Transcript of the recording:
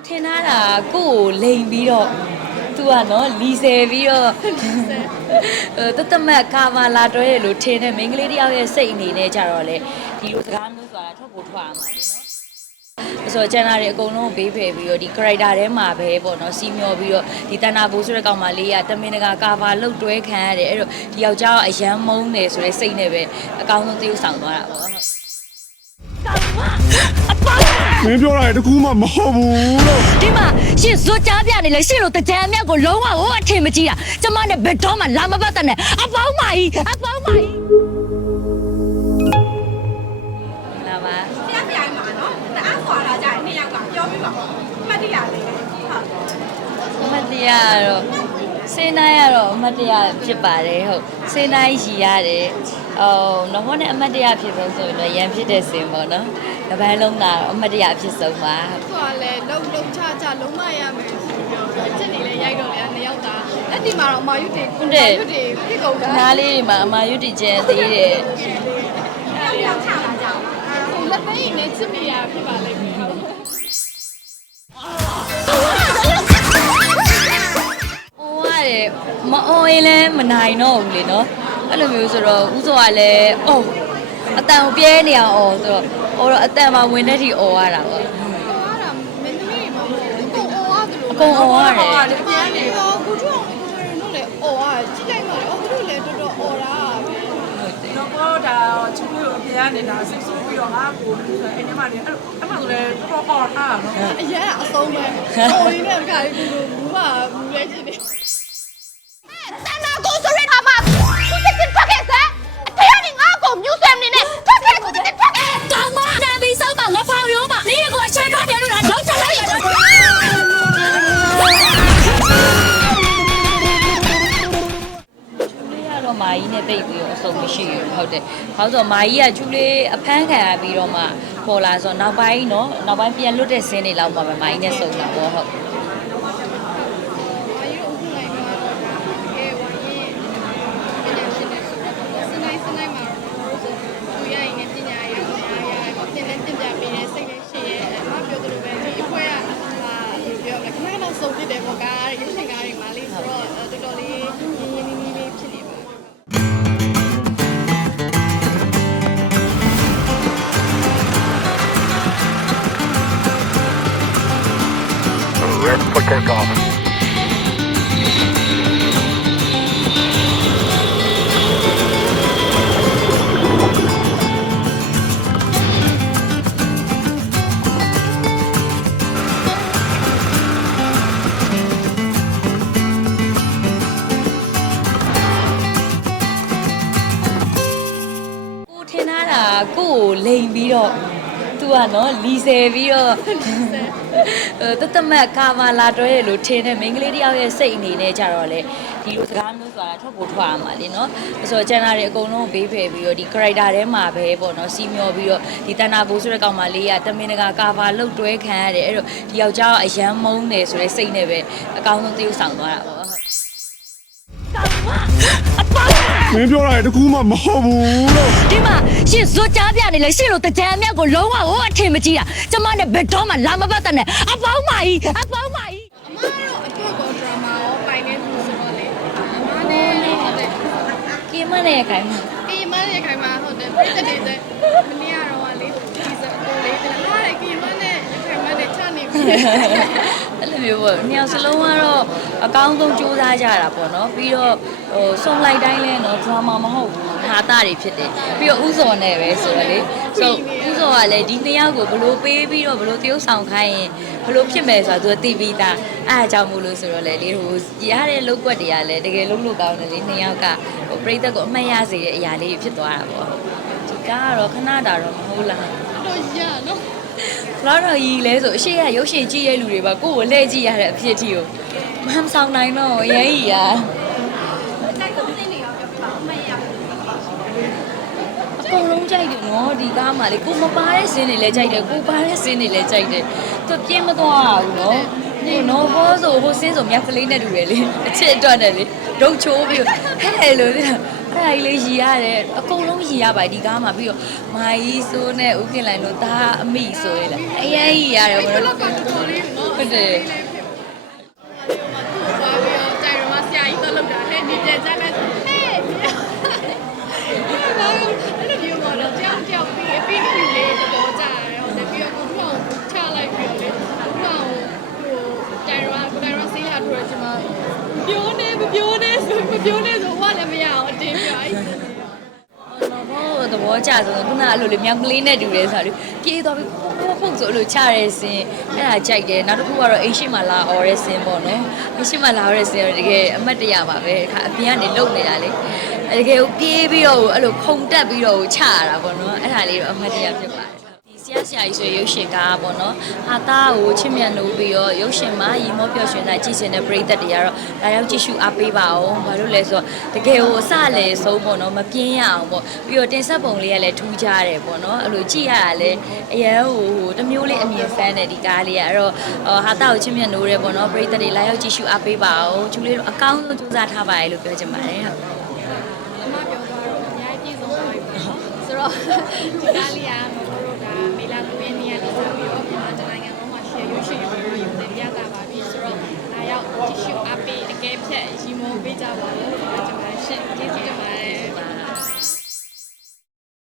ကိုထင်ထားတာကိုကိုလိန်ပြီးတော့သူကနော်လီဆယ်ပြီးတော့အဲတတမတ်ကာဗာလာတွဲရလို့ထင်တဲ့မိန်းကလေးတယောက်ရဲ့စိတ်အနေနဲ့ကြတော့လေဒီလိုစကားမျိုးဆိုတာထွက်ဖို့ထွက်အောင်ပါလေနော်ဆိုတော့ကျန်တာတွေအကုန်လုံးကိုဘေးဖယ်ပြီးတော့ဒီ character ထဲမှာပဲပေါ့နော်စီမျောပြီးတော့ဒီတဏ္ဍာဘူဆိုတဲ့ကောင်မလေးကတမင်တကာကာဗာလုတ်တွဲခံရတယ်အဲ့တော့ဒီယောက်ျားကအယမ်းမုန်းတယ်ဆိုတဲ့စိတ်နဲ့ပဲအကောင်းဆုံးသရုပ်ဆောင်သွားတာပေါ့ဟုတ်မ င်းပြောတာတကူးမှမဟုတ်ဘူးလို့ဒီမှာရှင်ဇွတ်ကြားပြနေလေရှင်တို့တကြံအမြောက်ကိုလုံးဝဟိုအထင်မကြီးတာကျမနဲ့ဘယ်တော့မှလာမပတ်တဲ့နဲ့အပေါင်းမကြီးအပေါင်းမကြီးလာပါတရားပြိုင်မှာနော်တအားခွာလာကြရင်နှစ်ယောက်ကပြောပြပါမှတ်တရလေးဟုတ်အမတ်တရားကတော့ စေးနိုင်ရတော့အမတ်တရားဖြစ်ပါတယ်ဟုတ်စေးနိုင်ရီရတယ်ဟိုနော်ဟောနဲ့အမတ်တရားဖြစ်ဆုံးဆိုရင်တော့ရန်ဖြစ်တဲ့စင်ပေါ့နော်တပန်းလုံးလာတော့အမတ်တရားဖြစ်ဆုံးပါသူကလည်းလုံလုံချချလုံးမရမယ်ဆိုပြီးတော့အချက်နေလဲရိုက်တော့လေနှစ်ယောက်သားလက်ဒီမှာတော့အမာယုတေယုတေဖြစ်ကုန်တာနားလေးတွေမှာအမာယုတိကျန်သေးတယ်နှစ်ယောက်ချလာကြအောင်ဟိုလက်သိမ်းနဲ့ချစ်မိရဖြစ်ပါလိမ့်မယ် တ်ဟိုရတယ်မအော်ရင်လည်းမနိုင်တော့ဘူးလေနော်အဲ့လိုမျိုးဆိုတော့ဥစောကလည်းအော်အတန်ကိုပြဲနေအောင်အော်ဆိုတော့အော်တော့အတန်မှာဝင်တဲ့ထိအော်ရတာပေါ့ဟောတာမင်းသမီးတွေမှာမဟုတ်ဘူးကိုအော်ရတယ်အကုန်အော်ရတယ်အပြန်နေတော့ကိုတို့အောင်ကိုတို့တို့လည်းအော်ရကြည့်လိုက်မှလည်းအော်သူတို့လည်းတော်တော်အော်တာပဲတော့ဘောဒါချူလေးကိုအပြင်ကနေဒါစိတ်ဆိုးပြီးတော့ငါကိုဆိုအဲ့ဒီမှာနေအဲ့အဲ့မှာဆိုလဲတော်တော်အော်ထားနော်အရင်အဆုံးပဲအော်ရင်းတဲ့ခါလေးကိုမူကမူလဲချင်တ ဘူးဟုတ်တယ်။ဘာလို့ဆိုတော့မာကြီးကကျူလေးအဖမ်းခံရပြီးတော့မှပေါ်လာဆိုတော့နောက်ပိုင်းเนาะနောက်ပိုင်းပြန်လွတ်တဲ့ဆင်းတွေလောက်ပါပဲမာကြီးနဲ့စုံတာပေါ့ဟုတ် ။ ကိုကိုလိန်ပြီးတော့သူကနော်လီဆယ်ပြီးတော့အဲတတမတ်ကာဗာလာတွဲရလို့ထင်တဲ့မိန်းကလေးတယောက်ရဲ့စိတ်အနေနဲ့ကြတော့လေဒီလိုစကားမျိုးဆိုတာထွက်ဖို့ထွက်အောင်ပါလေနော်ဆိုတော့ကျန်တာတွေအကုန်လုံးကိုဘေးဖယ်ပြီးတော့ဒီ character ထဲမှာပဲပေါ့နော်စီမျောပြီးတော့ဒီတဏ္ဍာဘူဆိုတဲ့ကောင်မလေးကတမင်တကာကာဗာလုတ်တွဲခံရတယ်အဲ့တော့ဒီယောက်ျားကအယမ်းမုန်းတယ်ဆိုတဲ့စိတ်နဲ့ပဲအကောင်းဆုံးသရုပ်ဆောင်သွားတာပေါ့ မင်းပြောတာတကူးမှမဟုတ်ဘူးလို့ဒီမှာရှင်ဇွတ်ကြားပြနေလေရှင်တို့တကြံအမြောက်ကိုလုံးဝဟိုအထင်မကြီးတာကျမနဲ့ဘယ်တော့မှလာမပတ်တဲ့နဲ့အပေါင်းမကြီးအပေါင်းမကြီးအမကတော့အတွက်ကောဒရာမာရောပိုင်နေသူဆိုတော့လေအမနဲ့ဟုတ်တယ်ကင်းမနဲ့ခိုင်းမှာကီမန်ရဲ့ခိုင်မှာဟုတ်တယ်ပြည့်တဲ့တဲ့မနေ့ကတော့လေဒီစကိုလေးတလားတဲ့ကီမန်နဲ့ခိုင်မနဲ့ချနေပြီ အဲ့လိုမျိုးပေါ့နှစ်ယောက်စလုံးကတော့အကောင်းဆုံးစူးစမ်းကြတာပေါ့နော်ပြီးတော့ဟိုစုံလိုက်တိုင်းလဲနော် drama မဟုတ်ဘူးဟာတာတွေဖြစ်တယ်ပြီးတော့ဥစော်နဲ့ပဲဆိုတော့လေဆိုဥစော်ကလည်းဒီနှစ်ယောက်ကိုဘလို့ပေးပြီးတော့ဘလို့တရုပ်ဆောင်ခိုင်းရင်ဘလို့ဖြစ်မယ်ဆိုတာသူကသိပြီးသားအားအကြောင်းမို့လို့ဆိုတော့လေလေဟိုရတဲ့လုတ်ကွက်တွေကလည်းတကယ်လုံးလို့ကောင်းတယ်လေနှစ်ယောက်ကဟိုပြိသက်ကိုအမှတ်ရစေတဲ့အရာလေးဖြစ်သွားတာပေါ့ဒီကားကတော့ခဏတာတော့မဟုတ်လားတော့ရနော် ဘလောက်တော့ရီလဲဆိုအရှိရရုပ်ရှင်ကြည့်ရတဲ့လူတွေပါကိုယ့်ကိုလှည့်ကြည့်ရတဲ့အဖြစ်အထိကိုမဟမ်ဆောင်နိုင်တော့ရမ်းရီရတိုက်ကုန်တင်နေရောပြောပြပါအမရအကုန်လုံးကြိုက်တယ်နော်ဒီကားမှလေကိုမပါတဲ့ဇင်းတွေလည်းကြိုက်တယ်ကိုပါတဲ့ဇင်းတွေလည်းကြိုက်တယ်သူပြင်းမသွားဘူးနော်ဒီနော်ဘောဆိုဟိုစင်းဆိုမြောက်ကလေးနဲ့တူတယ်လေအချစ်အတွက်နဲ့လေဒုတ်ချိုးပြီးတော့ဟဲ့လို့ဒီ အဲ့ဒါကြီးလေးရီရတယ်အကုန်လုံးရီရပါဒီကားမှာပြီးတော့မာကြီးစိုးနဲ့ဦးခင်လိုင်တို့ဒါအမိဆိုရလေအရင်ရီရတယ်ဘာဘယ်လို့တော့ကတော်တော်လေးနော်ဟုတ်တယ်သွားပြီးတော့ကြိုင်ရမဆရာကြီးတော့လောက်တာဟဲ့ဒီပြန်ကြမယ်ဟဲ့အဲ့လိုမျိုးကတော့ကြောက်ကြောက်ပြီးပြီးပြီးလေးတော့ကြာတယ်ဟုတ်တယ်ပြီးတော့ကိုကတော့ချလိုက်ပြီးတော့လေကိုကတော့ဟိုကြိုင်ရမကိုကြိုင်ရမဆေးလာထိုးရချင်မှာပြောနေမပြောနေဆိုမပြောနေဆိုဟောလည်းမရအောင်အတင်းပြအိုက် ဘောသဘောကျဆိုတော့ခုနအဲ့လိုလေမြောက်ကလေးနဲ့တူတယ်ဆိုတော့ပြေးသွားပြီးဖုတ်ဖုတ်ဆိုအဲ့လိုချရဲစင်အဲ့ဒါကြိုက်တယ်နောက်တစ်ခုကတော့အိမ်ရှိမှလာអော်ရဲစင်ပေါ့နော်အိမ်ရှိမှလာអော်ရဲစင်တကယ်အမတ်တရပါပဲအခါအပြင်ကနေလုံနေတာလေတကယ်ကိုပြေးပြီးတော့အဲ့လိုခုံတက်ပြီးတော့ချရတာပေါ့နော်အဲ့ဒါလေးတော့အမတ်တရဖြစ်ပါတယ်ဒီဆ ရာဆရာကြီးဆိုရုပ်ရှင်ကားပေါ့နော်ဟာသားကိုချစ်မြတ်နိုးပြီးတော့ရုပ်ရှင်မှာရီမောပျော်ရွှင်တာကြည့်စင်တဲ့ပရိသတ်တွေကတော့ဒါရောက်ကြည့်ရှုအားပေးပါအောင်ဘာလို့လဲဆိုတော့တကယ်ကိုအစလည်းဆုံးပေါ့နော်မပြင်းရအောင်ပေါ့ပြီးတော့တင်ဆက်ပုံလေးကလည်းထူးခြားတယ်ပေါ့နော်အဲ့လိုကြည့်ရတာလည်းအရင်ဟိုဟိုတစ်မျိုးလေးအမြင်ဆန်းတယ်ဒီကားလေးကအဲ့တော့ဟာသားကိုချစ်မြတ်နိုးတယ်ပေါ့နော်ပရိသတ်တွေလာရောက်ကြည့်ရှုအားပေးပါအောင်ကျူလေးတို့အကောင်းဆုံးစူးစမ်းထားပါရဲ့လို့ပြောချင်ပါတယ်ဟုတ်အမပြောသွားတော့အများကြီးပြည်စုံသွားပြီပေါ့နော်ဆိုတော့ဒီကားလေးက